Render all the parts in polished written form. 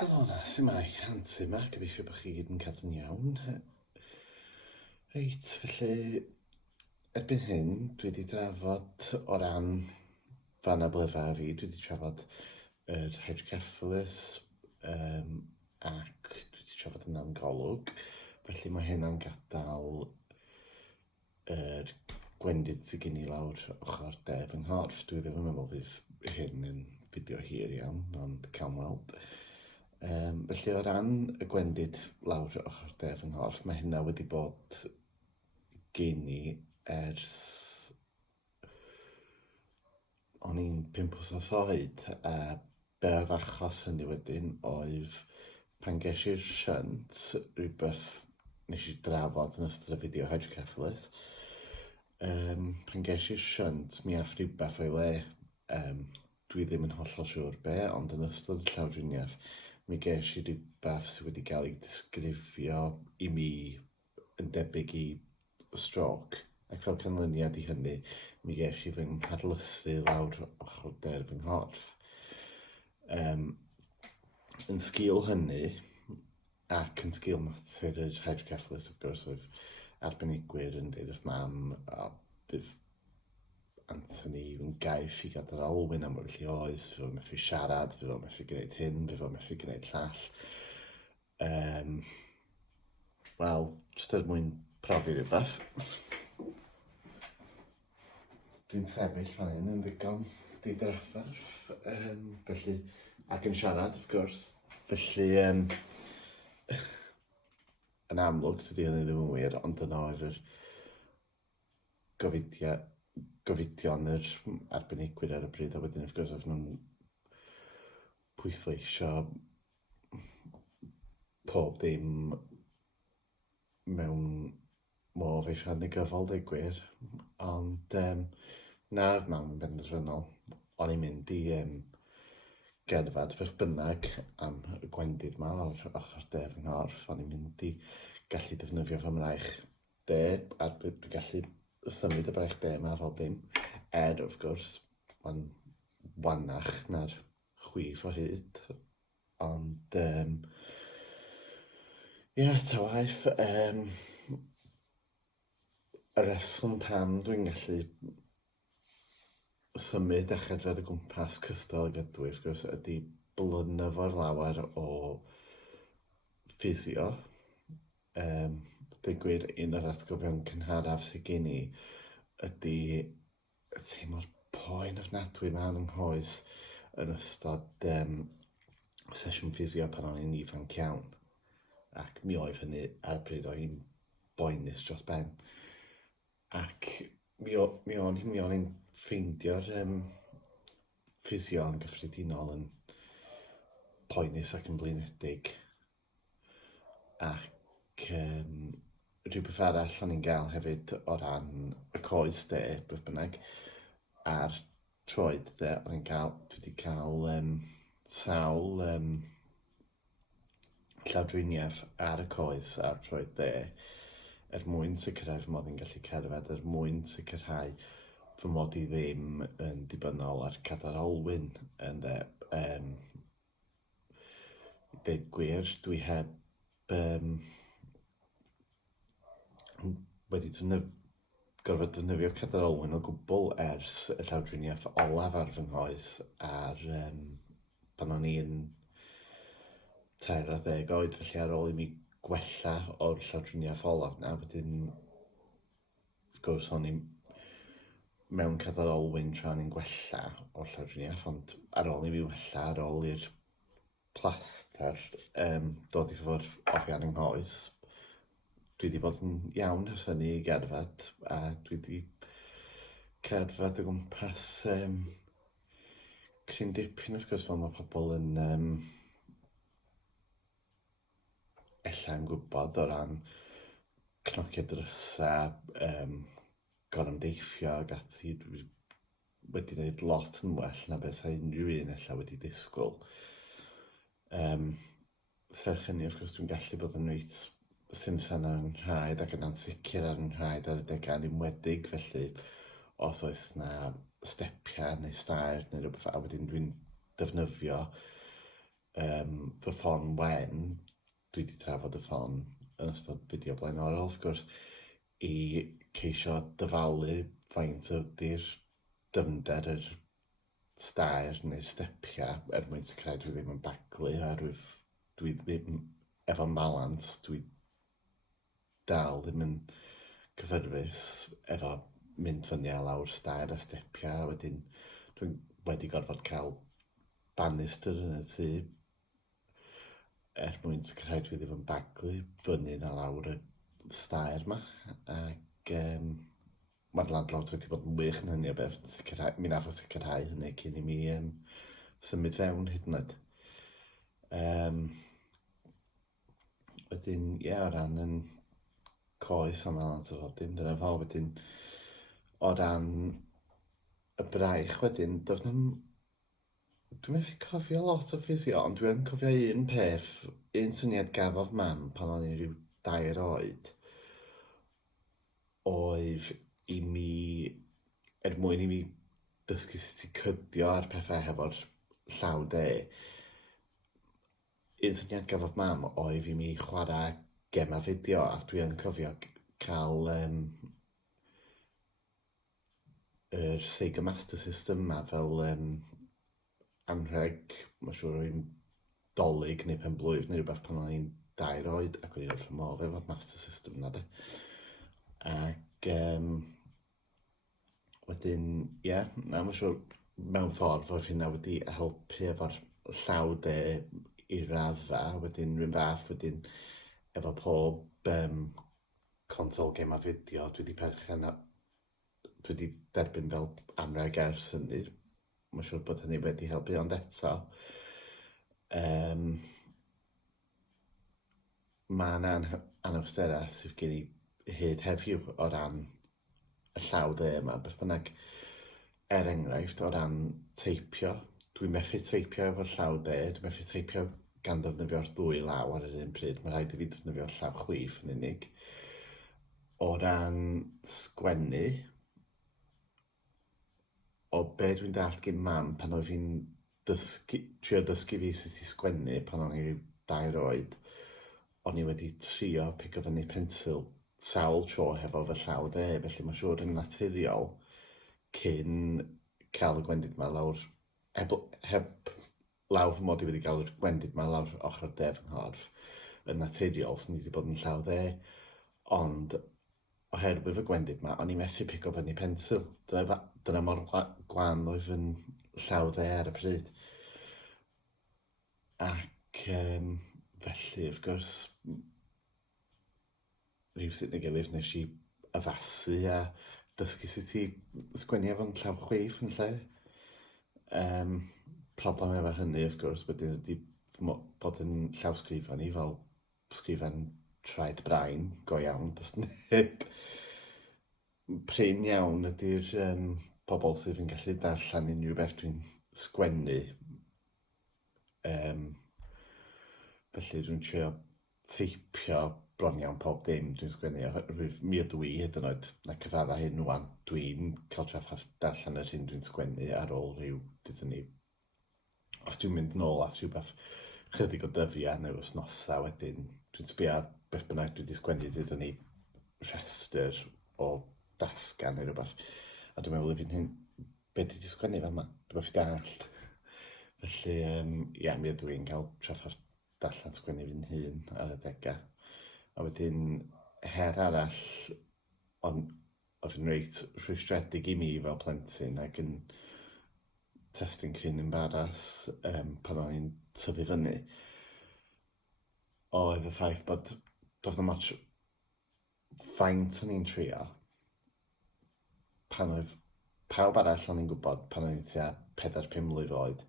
Helo na, sy'n mai, Hanty yma, gobeithio bod chi gyd yn cadw'n iawn. Reit, felly, erbyn hyn, dwi wedi drafod o ran fan anableddau fi, dwi wedi trafod yr hydrocephalus ac dwi wedi trafod yn angolwg, felly mae hynna'n gadael yr Gwendid sy'n gen i lawr ochr de fy nghorff. Dwi ddim yn meddwl bydd hyn yn fideo hir iawn, ond cawn weld. Felly o ran y Gwendid lawr ochr de fy nghorff, mae hynna wedi bod gen i ers o'n i'n 5 wthnos oed, a be oedd achos hynny wedyn oedd pan ges i'r shunt, rhywbeth nes i drafod yn ystod y fideo hydrocephalus. Pan ges i'r shunt, mi aff rhywbeth o'i le, dwi ddim yn hollol siŵr be, ond yn ystod y llawdriniaeth, mi ges i rhywbeth sydd wedi cael ei disgrifio i mi yn debyg i stroke. Ac fel canlyniad i hynny, mi ges i fy nghadlysu lawr ochr de fy nghorff. Yn sgil hynny, ac yn sgil mater yr hydrocephalus, of course, oedd arbenigwyr yn deud wrth mam a bydd Anthony yn gaeth i gadael olwyn am yr oes, fydd o'n methu siarad, fydd o'n methu gwneud hyn, fydd o'n methu gwneud llall. Wel, jyst er mwyn profi rhywbeth. Dwi'n sefyll fan hyn yn ddigon di-drafferth, felly, ac yn siarad, of course. Felly, yn amlwg, sydd hynny ddim yn wir, ond dyna oedd yr gofidion yr arbenigwyr ar y bryd, a wedyn, of course, oedd nhw'n pwysleisio pob dim mewn modd eisiau negyfol digwyr, ond na, mewn benderfynol, o'n i'n mynd i gerdded beth bynnag am y Gwendid yma o'r ochr de fy nghorff. O'n i'n mynd i gallu defnyddio fy mraich de, a dwi'n gallu symud y braich de yma fel dim, of gwrs, mae'n wannach na'r chwith o hyd, ond ta waith, y reswm pam dwi'n gallu symud a chedfod o gwmpas cystal y gydw, wrth gwrs, ydy blynyddoedd lawer o ffisio. Dwi'n gwir, un o'r atgofion cynharaf sydd gen i ydy teimlo'r poen ofnadwy mewn yng nghoes yn ystod sesiwn ffisio pan o'n i'n ifanc iawn. Ac mi oedd hynny ar y pryd o'n boenus dros ben. Ac mi o'n i'n ffeindio'r ffisio yn gyffredinol yn poenus ac yn blinedig. Ac rhywbeth arall o'n i'n gael hefyd o ran y coes de, beth bynnag, a'r troed de, dwi wedi cael sawl llawdriniaeth ar y coes a'r troed de, mwyn sicrhau fy mod i'n gallu cerdded, mwyn sicrhau fy mod i ddim yn dibynnol ar cadar olwyn ynde. Deud gwir, dwi heb wedi gorfod defnyddio cadar olwyn o gwbl ers y llawdriniaeth olaf ar fy nghoes ar pan o'n i'n 13 oed, felly ar ôl i mi gwella o'r llawdriniaeth olaf na, wedyn, wrth gwrs, o'n i'n mewn cadar olwyn tra o'n i'n gwella o'r llawdriniaeth, ond ar ôl i mi wella, ar ôl i'r plaster dod i ffwrdd oddi ar yng nghoes, dwi wedi bod yn iawn ers hynny i gerdded, a dwi wedi cerdded o gwmpas cryn dipyn, wrth gwrs, fel mae pobl yn ella'n gwybod o ran cnocio drysau, gorymdeithio ag ati. Dwi wedi gwneud lot yn well na beth a unrhyw un ella wedi disgwyl. Serch hynny, wrth gwrs, dwi'n gallu bod yn reit simsan ar yn rhaid ac yn ansicr ar yn rhaid ar y degau'n enwedig, felly os oes na stepiau neu stair neu rhywbeth, a wedyn dwi'n defnyddio fy ffon wen, dwi wedi trafod y ffon yn ystod fideo blaenorol, wrth gwrs, i ceisio dyfalu faint ydy'r dyfnder yr stair neu'r stepiau mwyn sicrhau dwi ddim yn baglu a dwi ddim efo balans, dwi dal ddim yn cyffyrddus efo mynd fyny a lawr stair a stepiau, wedyn dwi'n wedi gorfod cael banister yn y tŷ mwyn sicrhau dwi ddim yn baglu fyny a lawr y stair yma, ac mae'r landlord wedi bod yn wych yn hynny o beth, mi nath o sicrhau hynny cyn i mi symud fewn hyd yn oed. Wedyn, o ran yn coes am fel antafodyn, dyna fo, wedyn o ran y braich wedyn, dwi'n methu cofio lot o ffisio, ond dwi'n cofio un peth, un syniad gafodd mam pan o'n i ryw 2 oed, oedd i mi, mwyn i mi dysgu sut i cydio ar pethau hefo'r llaw de. Un syniad gafodd mam oedd i mi chwarae gema fideo, a dwi'n cofio cael yr Sega Master System yma fel anrheg, mae'n siŵr o'n dolyg neu pen-blwydd neu rhywbeth pan o'n i'n 2 oed, ac o'n i'n wrth fy modd efo'r Master System yna de. Ac wedyn, mae'n siŵr mewn ffordd fod hynna wedi helpu efo'r llaw de i radda, wedyn rhywun fath wedyn efo pob consol gema fideo dwi wedi derbyn fel anrheg ers hynny. Mae'n siŵr bod hynny wedi helpu, ond eto mae yna'n anawsterau sydd gen i hyd heddiw o ran y llaw de yma, beth bynnag. Enghraifft, o ran teipio, dwi'n methu teipio efo'r llaw de, dwi'n methu teipio gan ddefnyddio'r 2 law ar yr un pryd, mae rhaid i fi ddefnyddio'r llaw chwith yn unig. O ran sgwennu, o be dwi'n dallt gen mam pan oedd fi'n trio dysgu fi sut i sgwennu pan o'n i ryw 2 oed, o'n i wedi trio pigo fyny pensil sawl tro hefo fy llaw de, felly mae'n siŵr yn naturiol cyn cael y Gwendid yma lawr, heb law fy mod i wedi cael y Gwendid yma lawr ochr de fy nghorff, yn naturiol sy'n wedi bod yn llaw de, ond oherwydd y Gwendid yma, o'n i methu pigo fyny pensil. Dyna mor gwan oedd yn llaw de ar y pryd. Ac felly, wrth gwrs, rhywsut neu gilydd nes i addasu a dysgu sut i sgwennu efo'n llaw chwith yn lle. Problem efo hynny, wrth gwrs, wedyn ydi bod yn llawsgrifan i fel sgrifan traed brain go iawn, does neb prin iawn ydy'r pobl sydd yn gallu darllen unrhyw beth dwi'n sgwennu. Felly dwi'n trio teipio bron iawn pob dim dwi'n sgwennu, oherwydd mi ydw i hyd yn oed na cyfadda hyn rwan, dwi'n cael trafferth darllen yr hyn dwi'n sgwennu ar ôl rhyw, dydyn ni, os dwi'n mynd nôl at rhywbeth chydig o dyddiau neu wythnosa wedyn, dwi'n sbio ar beth bynnag dwi wedi sgwennu, dydyn ni rhestr o dasgan neu rhywbeth, a dwi'n meddwl i fi'n hyn, be dwi wedi sgwennu fan yma, dwi'n meddwl i dallt. Felly, mi ydw i'n cael trafferth darllen sgwennu fi'n hun ar y degau. A wedyn, her arall, oedd yn reit rhwystredig i mi fel plentyn ac yn testyn cryn embaras pan o'n i'n tyfu fyny, oedd y ffaith bod doedd na much faint o'n i'n trio pan oedd pawb arall o'n i'n gwybod pan o'n i'n tua 4-5 mlwydd oed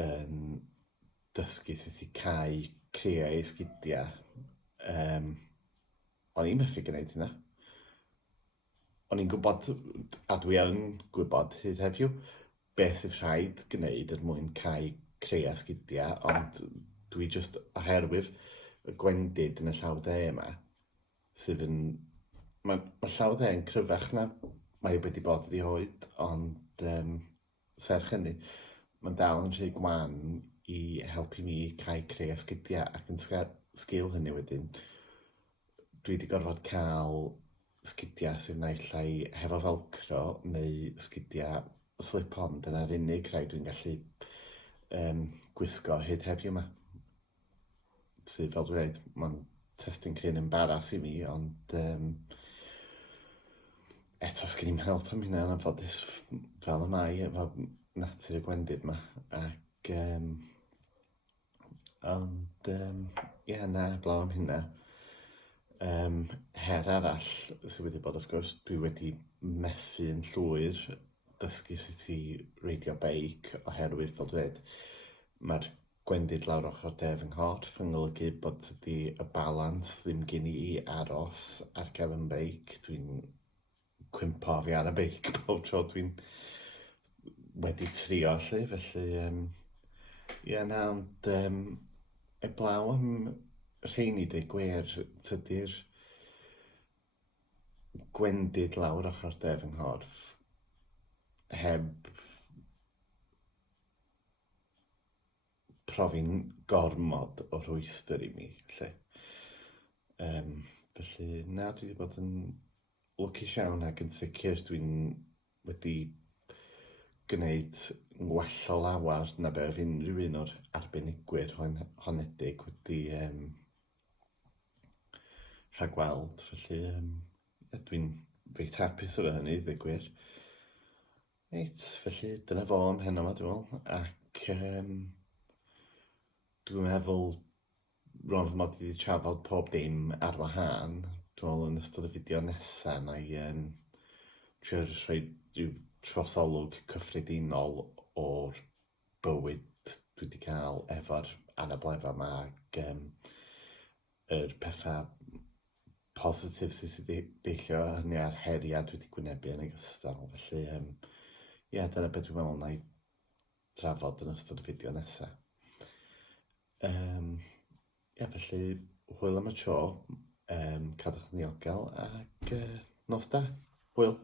yn dysgu sut i cau criau esgidiau. O'n i'n methu gwneud hynna. O'n i'n gwybod, a dwi yn gwybod hyd heddiw, beth sydd rhaid gwneud er mwyn cau creu esgidiau, ond dwi just oherwydd y Gwendid yn y llaw de yma, sydd yn... Mae llaw de yn cryfach na mae wedi bod erioed, ond serch hynny, mae'n dal yn rhy gwan i helpu mi cael creu esgidiau ac yn sgil hynny wedyn dwi wedi gorfod cael sgidiau sydd naill ai hefo felcro neu sgidiau slip-on. Dyna'r unig rhai dwi'n gallu gwisgo hyd heddiw yma. Sydd fel dwi'n dweud, mae'n testyn cryn embaras i mi, ond eto sgen i'n help am hynna yn anffodus fel y mai efo natur y Gwendid yma. Ac ond na, blaw am hynna. Her arall sydd wedi bod, wrth gwrs, dwi wedi methu yn llwyr dysgu sut i reidio beic oherwydd, fel dweud, mae'r Gwendid lawr ochr def yng nghorff yn golygu bod ydy y balans ddim gen i aros ar gefn beic. Dwi'n cwympo fi ar y beic pob tro dwi'n wedi trio lle, felly na, ond eblaw am rheini dweud gwir, tydi'r Gwendid lawr ochr def yng nghorff heb profi'n gormod o rhwystyr i mi, lle. Felly, na, dwi wedi bod yn lwcus iawn ac yn sicr dwi'n wedi gwneud yn well o lawar na be oedd unrhyw un o'r arbenigwyr honedig wedi rhagweld. Felly, dwi'n reit hapus efo hynny, ddweud gwir. Reit, felly dyna fo am heno yma, dwi'n meddwl, ac dwi'n meddwl, rwan fy mod i wedi trafod pob dim ar wahân, dwi'n meddwl yn ystod y fideo nesaf na i trio jyst rhoi rhyw trosolwg cyffredinol o'r bywyd dwi wedi cael efo'r anableddau yma ac yr pethau positif sydd wedi deillio hynny a'r heriau dwi wedi gwynebu yn ei gystal. Felly, dyna beth dwi'n meddwl na i drafod yn ystod y fideo nesaf. Felly, hwyl am y tro, cadwch yn ddiogel ac nos da, hwyl.